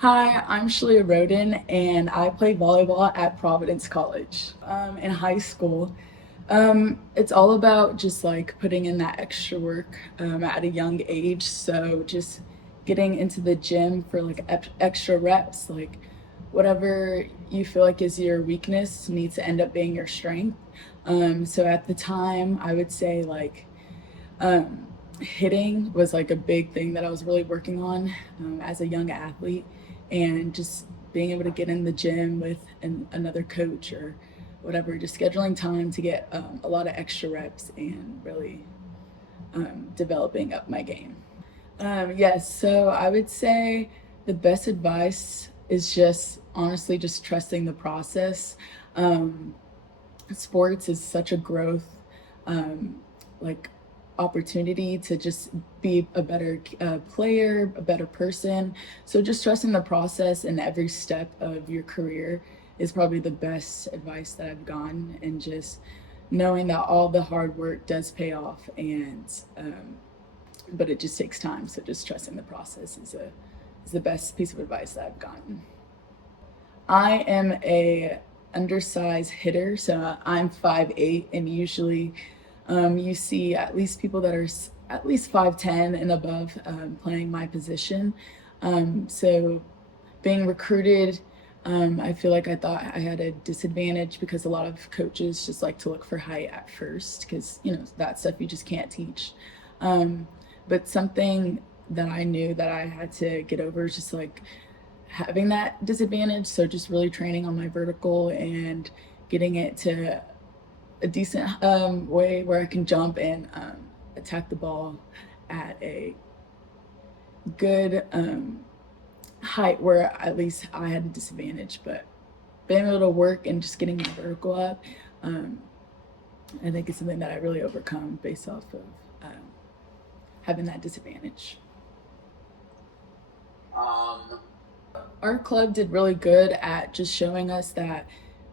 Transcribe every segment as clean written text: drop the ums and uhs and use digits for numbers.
Hi, I'm Shaliyah Rhoden, and I play volleyball at Providence College. In high school, it's all about just like putting in that extra work at a young age. So just getting into the gym for like extra reps, like whatever you feel like is your weakness needs to end up being your strength. So at the time, I would say um, hitting was like a big thing that I was really working on as a young athlete, and just being able to get in the gym with another coach or whatever, just scheduling time to get a lot of extra reps and really developing up my game. Yes, so I would say the best advice is just honestly just trusting the process. Um, Sports is such a growth um, like opportunity to just be a better player, a better person. So just trusting the process in every step of your career is probably the best advice that I've gotten, and just knowing that all the hard work does pay off, and but it just takes time. So just trusting the process is the best piece of advice that I've gotten. I am a undersized hitter, so I'm 5'8", and usually you see at least people that are at least 5'10" and above playing my position. So being recruited, I feel like I thought I had a disadvantage because a lot of coaches just like to look for height at first because, that stuff you just can't teach. Um, but something that I knew that I had to get over is just like having that disadvantage. So just really training on my vertical and getting it to a decent way where I can jump and attack the ball at a good height where at least I had a disadvantage. But being able to work and just getting my vertical up, um, I think is something that I really overcome based off of um, having that disadvantage. Um, our club did really good at just showing us that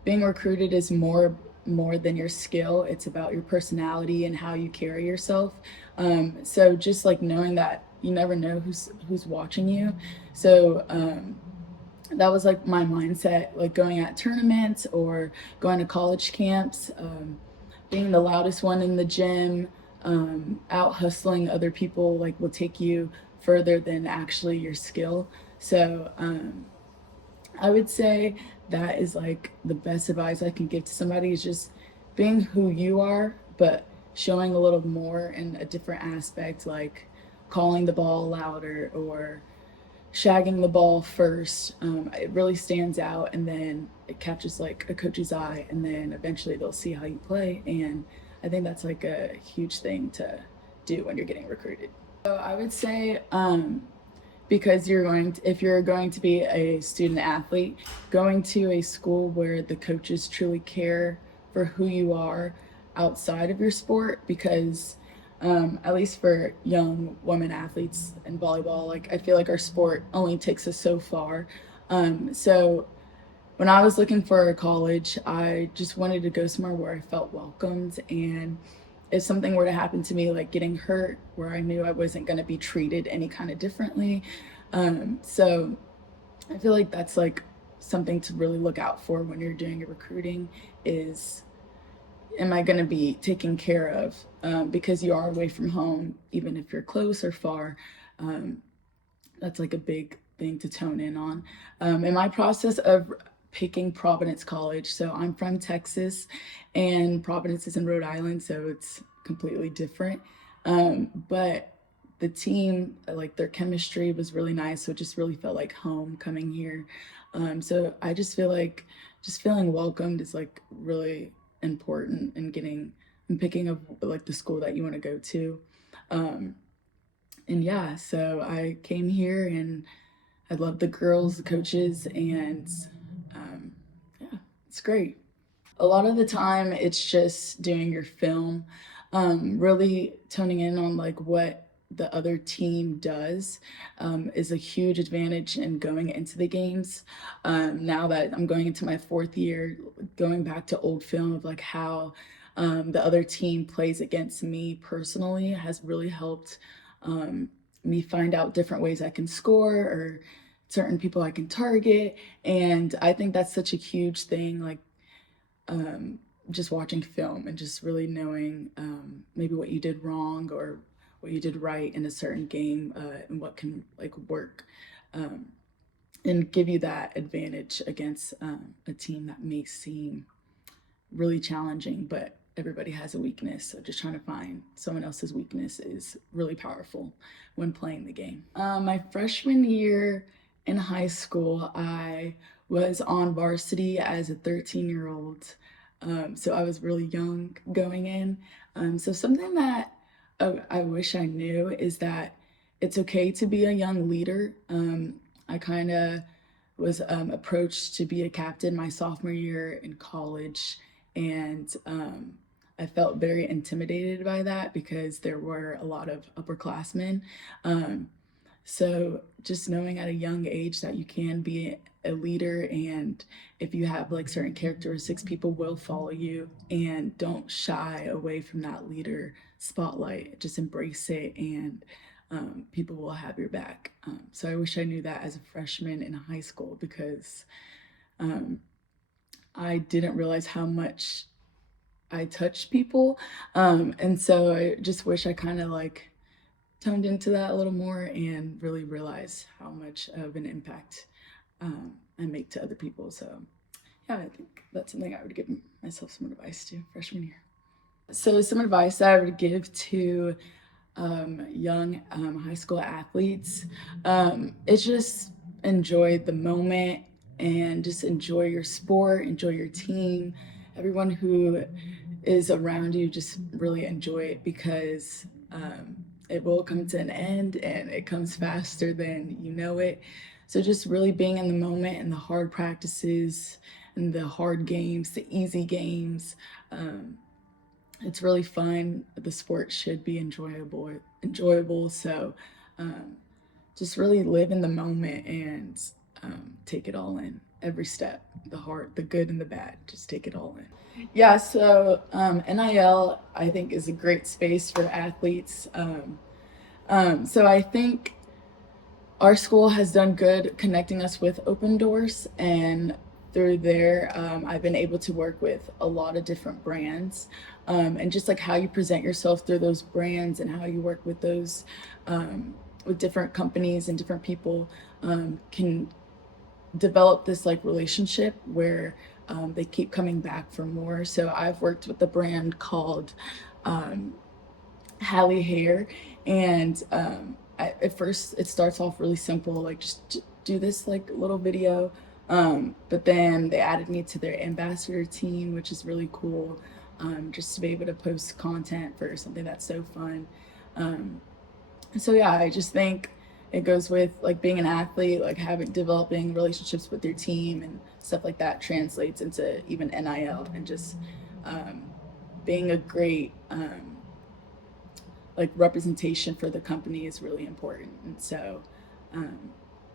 being recruited is more than your skill. It's about your personality and how you carry yourself. So just like knowing that you never know who's watching you. So that was like my mindset, like going at tournaments or going to college camps, being the loudest one in the gym, out hustling other people, like will take you further than actually your skill. So I would say that is like the best advice I can give to somebody is just being who you are, but showing a little more in a different aspect, like calling the ball louder or shagging the ball first. It really stands out, and then it catches like a coach's eye, and then eventually they'll see how you play. And I think that's like a huge thing to do when you're getting recruited. So I would say because if you're going to be a student athlete, going to a school where the coaches truly care for who you are outside of your sport, because at least for young women athletes in volleyball, like I feel like our sport only takes us so far. So when I was looking for a college, I just wanted to go somewhere where I felt welcomed. And if something were to happen to me, like getting hurt, where I knew I wasn't going to be treated any kind of differently. So I feel like that's like something to really look out for when you're doing your recruiting is, am I going to be taken care of? Because you are away from home, even if you're close or far. Um, that's like a big thing to tone in on. In my process of picking Providence College, so I'm from Texas, and Providence is in Rhode Island, so it's completely different. But the team, like their chemistry was really nice, so it just really felt like home coming here. So I just feel like just feeling welcomed is like really important in getting and picking up like the school that you want to go to. Um, and yeah, so I came here and I love the girls, the coaches, and um, yeah, it's great. A lot of the time, it's just doing your film, really toning in on like what the other team does is a huge advantage in going into the games. Now that I'm going into my fourth year, going back to old film of like how the other team plays against me personally has really helped me find out different ways I can score or certain people I can target. And I think that's such a huge thing, like just watching film and just really knowing maybe what you did wrong or what you did right in a certain game, and what can like work, and give you that advantage against a team that may seem really challenging, but everybody has a weakness. So just trying to find someone else's weakness is really powerful when playing the game. My freshman year in high school, I was on varsity as a 13-year-old. So I was really young going in. So something that I wish I knew is that it's okay to be a young leader. I kind of was approached to be a captain my sophomore year in college, and I felt very intimidated by that because there were a lot of upperclassmen. So just knowing at a young age that you can be a leader, and if you have like certain characteristics, people will follow you, and don't shy away from that leader spotlight. Just embrace it, and people will have your back. So I wish I knew that as a freshman in high school, because I didn't realize how much I touched people. And so I just wish I kind of like toned into that a little more and really realize how much of an impact I make to other people. So yeah, I think that's something I would give myself some advice to freshman year. So some advice that I would give to young high school athletes, it's just enjoy the moment and just enjoy your sport, enjoy your team, everyone who is around you. Just really enjoy it, because it will come to an end, and it comes faster than you know it. So just really being in the moment, and the hard practices and the hard games, the easy games. It's really fun. The sport should be enjoyable. So just really live in the moment and take it all in, every step, the hard, the good and the bad. Just take it all in. Yeah. So NIL, I think, is a great space for athletes. So I think our school has done good connecting us with Open Doors, and through there, I've been able to work with a lot of different brands, and just like how you present yourself through those brands and how you work with those, with different companies and different people, can develop this like relationship where they keep coming back for more. So I've worked with a brand called Halle Hair, and at first it starts off really simple, like just do this like little video, but then they added me to their ambassador team, which is really cool, just to be able to post content for something that's so fun. So yeah, I just think it goes with like being an athlete, like developing relationships with your team and stuff like that translates into even NIL, and just being a great like representation for the company is really important. And so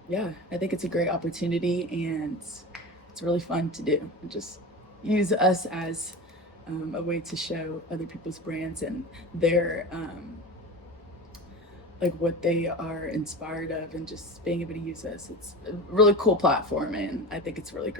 yeah, I think it's a great opportunity, and it's really fun to do, and just use us as a way to show other people's brands and their like what they are inspired of, and just being able to use us. It's a really cool platform, and I think it's really great.